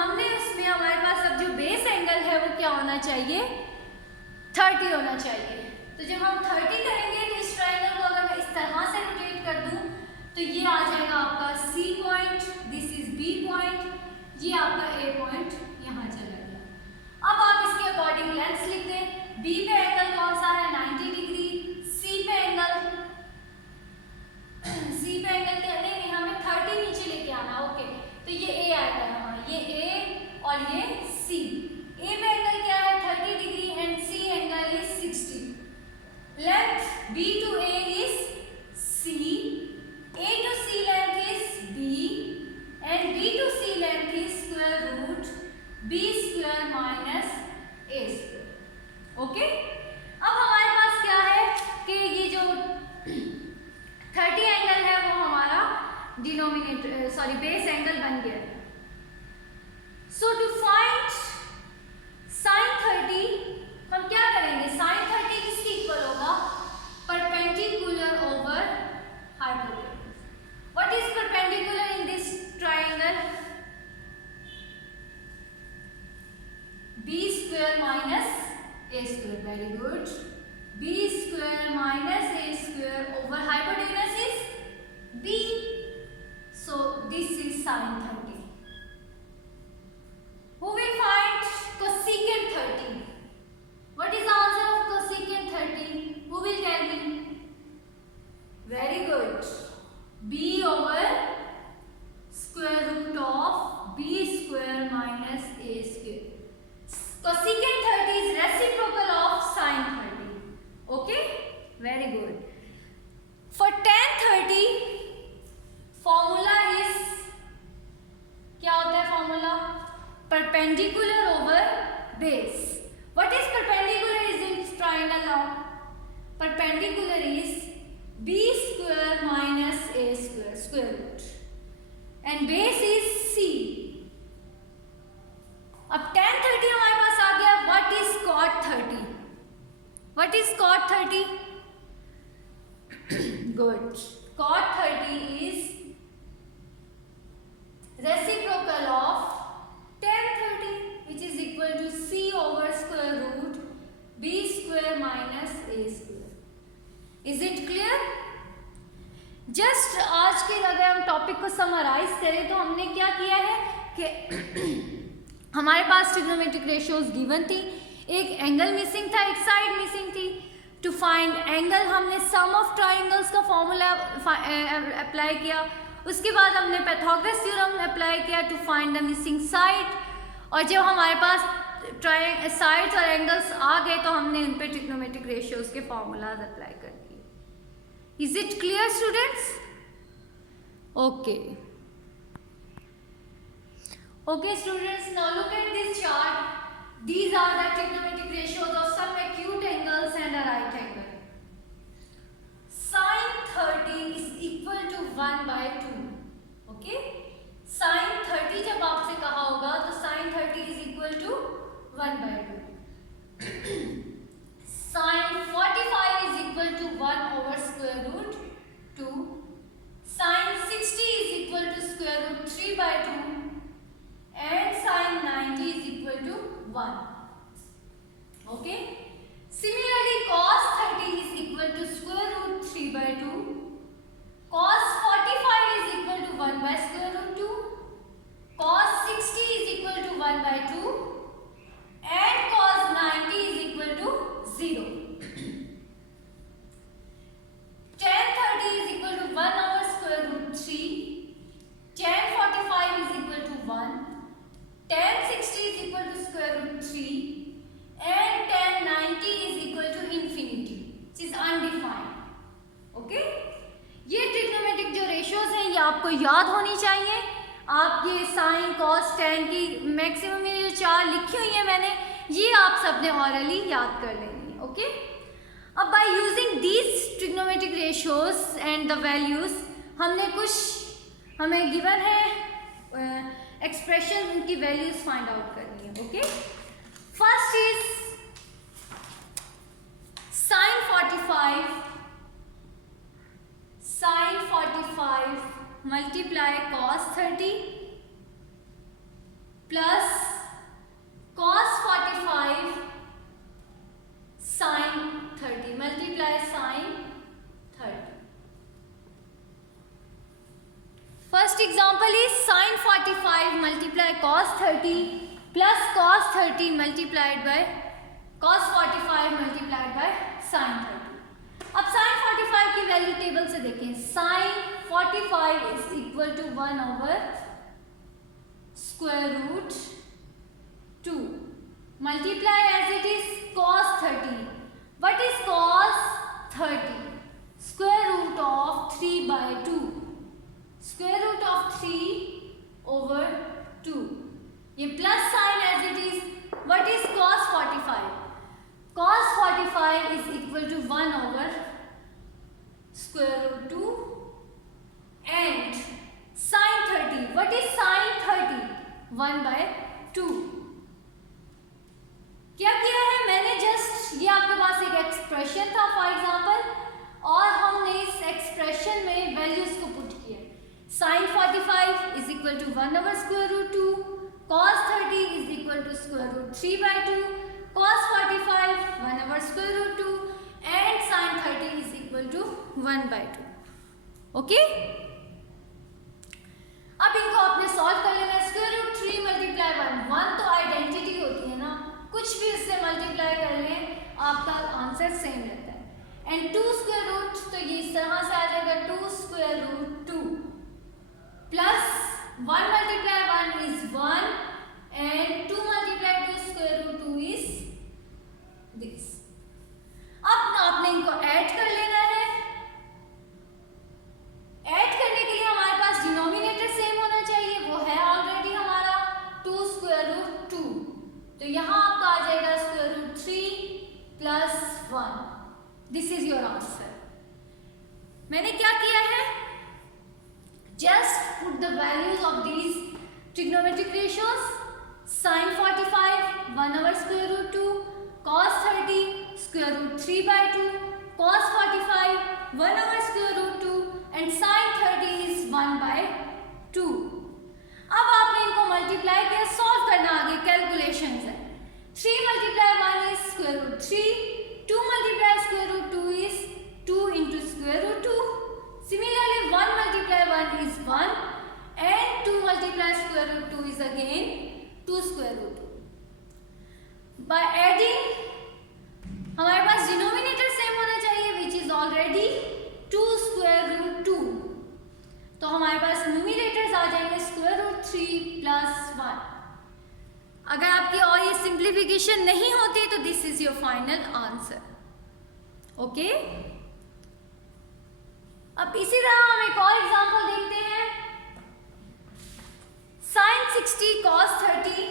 हमने उसमें हमारे पास अब जो बेस एंगल है वो क्या होना चाहिए, 30 होना चाहिए। तो जब हम 30 करेंगे तो इस ट्रायंगल को अगर मैं इस तरह से रोटेट कर दूं तो ये आ जाएगा आपका C point, this is B point, ये आपका A पॉइंट यहाँ चला गया। अब आप इसके अकॉर्डिंग लेंथ लिख दें। B पे एंगल कौन सा है, 90 डिग्री। C पे एंगल नहीं, हमें 30 नीचे लेके आना। ओके, तो ये A आएगा यहाँ, ये A और ये C। A पे एंगल क्या है, 30 degree and C angle is 60। Length B to A is C, A to C length is B and B to C length is square root B square minus A square. Okay, अब हमारे पास क्या है कि ये जो 30 angle है वो हमारा डिनोमिनेटर बेस एंगल बन गया। सो टू फाइंड sin 30 हम क्या करेंगे, sin 30 किसके इक्वल होगा, perpendicular over hypotenuse. What is perpendicular in this triangle, b square minus a square, very good, b square minus a square over hypotenuse is b, so this is sin 30. Who will find cosecant 30? What is the answer of cosecant 30? Who will tell me? Very good. B over square root of b square minus a square. Cosecant 30 is reciprocal of sin 30. Okay? Very good. For tan 30, formula is क्या होता है formula? Perpendicular over base. What is perpendicular is in triangle now? Perpendicular is b square minus a square, square root, and base is c. अब tan 30 हमारे पास आ गया। What is cot 30? What is cot 30? Good. Cot 30 is reciprocal of tan 30, which is equal to c over square root b square minus a square. Is it clear? Just आज के अगर हम topic को summarise करें तो हमने क्या किया है कि हमारे पास ट्रिग्नोमेट्रिक रेशियोज गिवन थी, एक एंगल मिसिंग था, एक साइड मिसिंग थी। टू फाइंड एंगल हमने सम ऑफ ट्रायंगल्स का फॉर्मूला अप्लाई किया, उसके बाद हमने पाइथागोरस थ्योरम अप्लाई किया to find the missing side, और जब हमारे पास साइड्स और एंगल्स आ गए तो हमने उन पे ट्रिग्नोमेट्रिक रेशियोज के फॉर्मूलाज अप्लाई कर दिए। Is it clear students? Okay okay students, now look at this chart. These are the trigonometric ratios of some acute angles and a right angle. Sin 30 is equal to 1 by 2. Okay? Sin 30 जब आपसे कहा होगा तो sin 30 is equal to 1 by 2. Sin 45 is equal to 1 over square root 2. Sin 60 is equal to square root 3 by 2. And sin 90 is equal to 1. Okay? Similarly, cos 30 is equal to square root 3 by 2. Cos 45 is equal to 1 by square root 2. Cos 60 is equal to 1 by 2. And cos 90 is equal to 0. Tan 30 is equal to 1 over square root 3. Tan 45 is equal to 1. Tan 60 is equal to square root 3 and tan 90 is equal to infinity, which is undefined. Okay? ये trigonometric जो ratios हैं ये आपको याद होनी चाहिए। आप ये साइन कॉस टैन की मैक्सिमम में जो चार लिखी हुई है मैंने, ये आप सबने ऑरली याद कर लेनी है। ओके? अब by using these trigonometric ratios and the values हमने कुछ हमें गिवन है एक्सप्रेशन, उनकी वैल्यूज फाइंड आउट करनी है। Okay? First is sin 45 multiply cos 30 plus cos 45 sin 30 multiply sin 30. First example is sin 45 multiply cos 30 plus cos 30 multiplied by cos 45 multiplied by sin 30. अब sin 45 की value table से देखें. sin 45 is equal to 1 over square root 2 multiply as it is cos 30. What is cos 30? Square root of 3 by 2. Square root of 3 over 2. ये plus sign as it is. What is cos 45? Cos 45 is equal to 1 over square root 2 and sin 30. What is sin 30? 1 by 2. क्या किया है मैंने? Just ये आपके पास एक expression था for example और हमने इस एक्सप्रेशन में वैल्यूज को पुट किया. sin 45 is equal to 1 over square root 2, cos 30 is equal to square root 3 by 2, cos 45 1 over square root 2 and sin 30 is equal to 1 by 2. Okay अब इनको आपने सॉल्व कर लेना. स्क्वायर रूट 3 मल्टीप्लाई 1 तो identity होती है ना, कुछ भी इससे मल्टीप्लाई कर लें आपका आंसर सेम रहता है. एंड 2 स्क्वायर रूट तो ये इस तरह से आ जाएगा 2 square root 2 plus 1 multiply 1 is 1 and 2 multiply 2 square root 2 is this. अब आपने इनको ऐड कर लेना है. ऐड करने के लिए हमारे पास डिनोमिनेटर सेम होना चाहिए, वो है ऑलरेडी हमारा 2 स्क्वायर रूट 2. तो यहाँ आपका आ जाएगा square root 3 plus 1. This is your answer. मैंने क्या किया है? Just put the values of these trigonometric ratios. sin 45 1 over square root 2, cos 30 square root 3 by 2, cos 45 1 over square root 2 and sin 30 is 1 by 2. अब आपने इनको multiply किया, solve करना आगे कैलकुलेशंस है. 3 multiply 1 is square root 3, 2 multiply square root 2 is 2 into square root 2. Similarly 1 multiply 1 is 1 and 2 multiply square root 2 is again 2 square root 2. By adding हमारे पास denominator same होना चाहिए which is already 2 square root 2. तो हमारे पास numerators आ जाएंगे square root 3 plus 1. अगर आपकी और ये सिंप्लीफिकेशन नहीं होती तो this is your final answer. Okay अब इसी तरह हम एक और एग्जांपल देखते हैं. sin 60 cos 30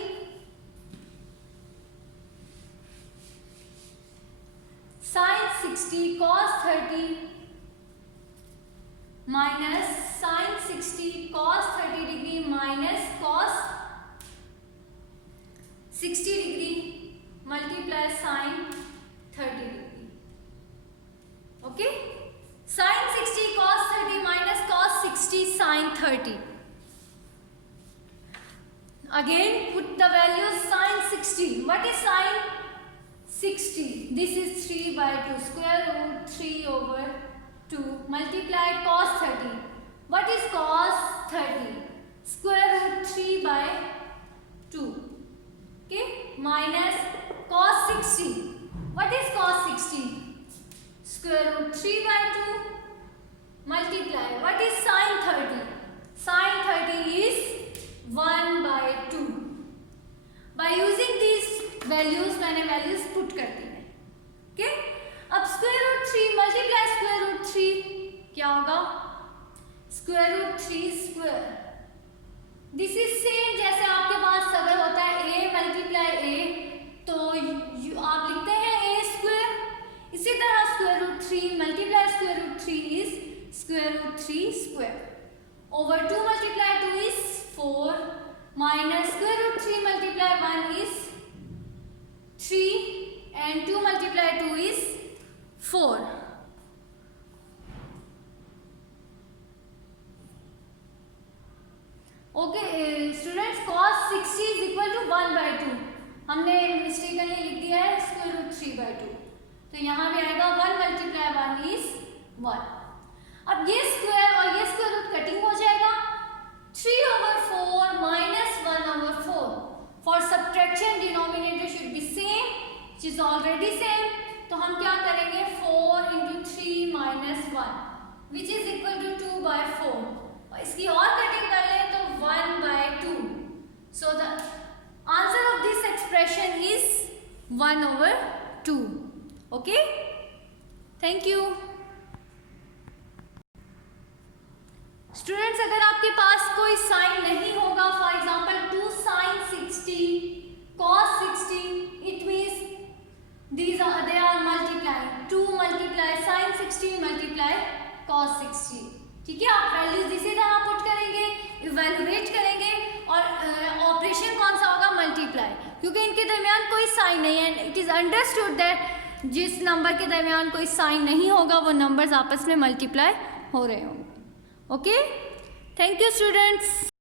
sin 60 cos 30 minus sin 60 cos 30 degree minus cos 60 degree multiply sin 30 degree. Okay, sin 60 cos 30 minus cos 60 sin 30. Again put the values. Sin 60, what is sin 60? This is 3 by 2 square root 3 over 2 multiply cos 30. What is cos 30? Square root 3 by 2. Okay, minus cos 60. What is cos 60? Square root 3 by 2 multiply. What is sin 30? Sin 30 is 1 by 2. By using these values मैंने values put कर दी है. Okay? अब square root 3 multiply square root 3 क्या होगा? Square root 3 square. This is same जैसे आपके पास अगर होता है a multiply a तो आप लिखते हैं a square. इसी तरह square root 3 multiply square root 3 is square root 3 square. Over 2 multiply 2 is 4 minus square root 3 multiply 1 is 3 and 2 multiply 2 is 4. Okay, students, cos 60 is हमने मिस्टेकनली लिख दिया है स्क्वायर रूट 3/2, तो यहाँ भी आएगा 1 मल्टीप्लाई 1 इज 1। अब ये स्क्वायर और ये स्क्वायर रूट कटिंग हो जाएगा, 3/4 minus 1/4। For subtraction denominator should be same, which is already same, तो हम क्या करेंगे 4 × 3 - 1 विच इज इक्वल टू 2/4, और इसकी और कटिंग कर लें तो 1/2। So the answer of this expression is 1/2। Okay, thank you students. अगर आपके पास कोई साइन नहीं होगा, for example 2 sin 60 cos 60, it means these are they are multiplying, 2 multiply sin 60 multiply cos 60। ठीक है, आप वैल्यूज इसी तरह पुट करेंगे, इवेलुएट करेंगे, और ऑपरेशन कौन सा होगा, मल्टीप्लाई, क्योंकि इनके दरमियान कोई साइन नहीं है। इट इज अंडरस्टूड दैट जिस नंबर के दरमियान कोई साइन नहीं होगा वो नंबर्स आपस में मल्टीप्लाई हो रहे होंगे। Okay, thank you students.